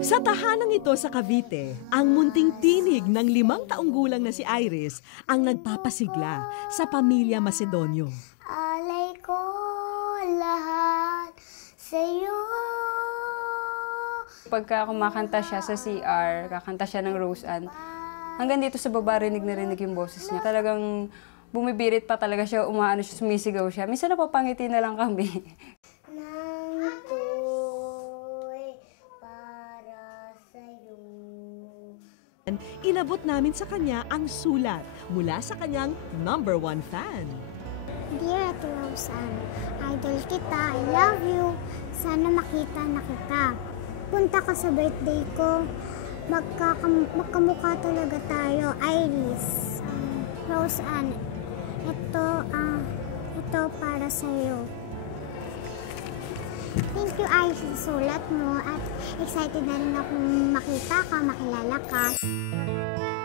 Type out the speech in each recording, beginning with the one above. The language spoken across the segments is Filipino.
Sa tahanang ito sa Cavite, ang munting tinig ng 5 taong gulang na si Iris ang nagpapasigla sa pamilya Macedonio. Alay ko lahat sa'yo. Pagka kumakanta siya sa CR, kakanta siya ng Rose Ann, hanggang dito sa baba rinig na rinig yung boses niya. Talagang bumibirit pa talaga siya, umaano siya, sumisigaw siya. Minsan napapangiti na lang kami. Inabot namin sa kanya ang sulat mula sa kanyang #1 fan. Dear Ate Rose Ann, idol kita, I love you. Sana makita na kita. Punta ka sa birthday ko. Magkamukha talaga tayo. Iris, Rose Ann, ito para sa'yo. Thank you, Iris, sa sulat mo at excited na rin akong makita ka, makilala ka.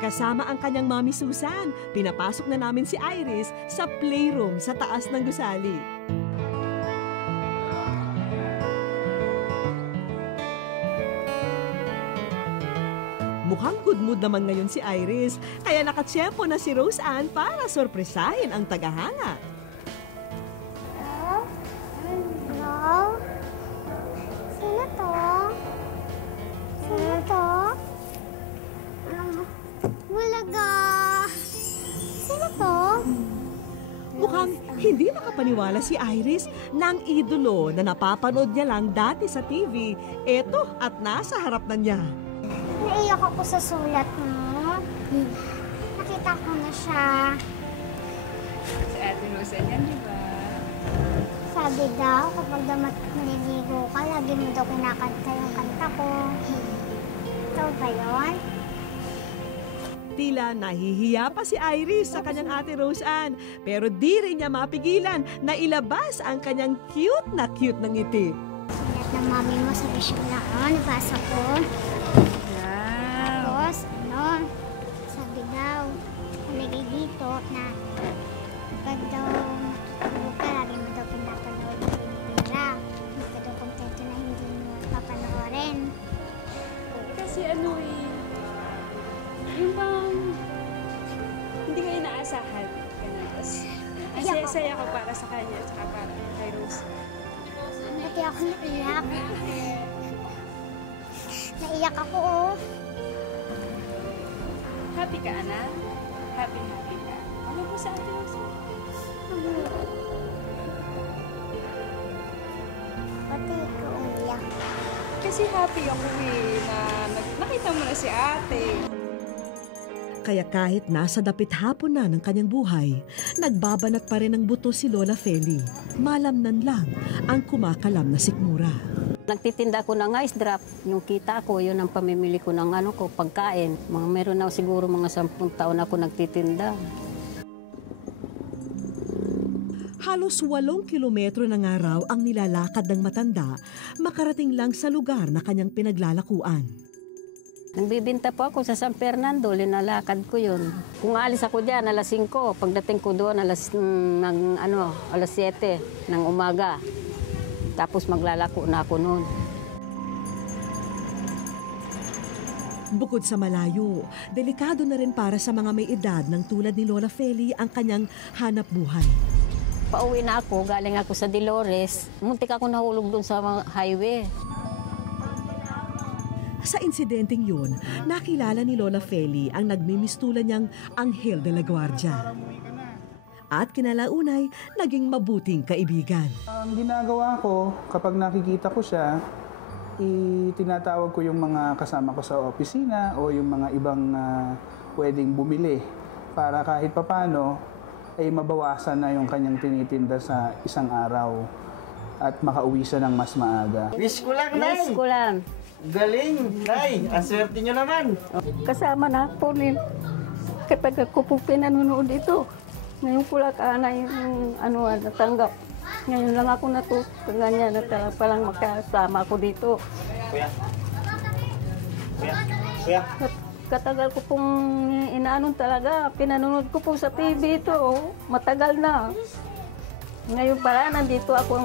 Kasama ang kanyang Mami Susan, pinapasok na namin si Iris sa playroom sa taas ng gusali. Mukhang good mood naman ngayon si Iris, kaya nakatsyempo na si Rose Ann para sorpresahin ang tagahanga. Hello? Sino to? Sino to? Walaga! Sino to? Mukhang hindi makapaniwala si Iris na ang idolo na napapanood niya lang dati sa TV, eto at nasa harap na niya. Naiyak ako sa sulat mo. Nakita ko na siya. Si Ate Rose Ann yan, di ba? Sabi daw, kapag naliligo ka, lagi mo daw kinakanta yung kanta ko. Ito ba yun? Tila nahihiya pa si Iris sa kanyang Ate Rose Ann, pero di rin niya mapigilan na ilabas ang kanyang cute na ngiti. Sulat ng mami mo sa bisyolaan, nabasa ko. Tapos, sabi daw, nalagay dito na kapag daw matutulog ka, lagi mo daw pinapanood yung pinipira. Hindi ka daw kontento na hindi mo papanoorin. Kasi yung bang hindi ko inaasahan. Tapos, ang saya-saya ko para sa kanya at para kay Rose. Pati ako naiyak. Naiyak ako, oh. Happy ka, anak? Happy ka. Ano po sa Ate Rose? Pati ikaw umiyak. Kasi happy ako na nakita mo na si ate. Kaya kahit nasa dapit hapon na ng kanyang buhay, nagbabanat pa rin ng buto si Lola Feli. Malamnan lang ang kumakalam na sikmura. Nagtitinda ko ng ice drop. Yung kita ko, yun ang pamimili ko ng pagkain. Meron na siguro mga 10 taon ako nagtitinda. Halos 8 kilometro ng araw ang nilalakad ng matanda, makarating lang sa lugar na kanyang pinaglalakuan. Nagbibinta po ako sa San Fernando, linalakad ko yun. Kung alis ako dyan, alas 5, pagdating ko doon, alas 7 ng umaga. Tapos maglalako na ako noon. Bukod sa malayo, delikado na rin para sa mga may edad ng tulad ni Lola Feli ang kanyang hanap buhay. Pauwi na ako, galing ako sa Dolores. Muntik ako nahulog doon sa highway. Sa insidenteng yun, nakilala ni Lola Feli ang nagmimistulan niyang Anghel de la Guardia. At kinalaunay, naging mabuting kaibigan. Ang ginagawa ko, kapag nakikita ko siya, tinatawag ko yung mga kasama ko sa opisina o yung mga ibang pwedeng bumili para kahit papano ay mabawasan na yung kanyang tinitinda sa isang araw at makauwi siya ng mas maaga. Wish ko lang, Nay! Wish ko lang. Galing, Nay! Ang swerte nyo naman! Kasama na ako rin. Kapag ako po pinanonood ito, ngayon ko lang yung natanggap. Ngayon lang ako natutungan niya na palang makasama ako dito. Kuya. Katagal ko pong inaanon talaga. Pinanonood ko po sa TV ito. Matagal na. Ngayon pala, nandito ako.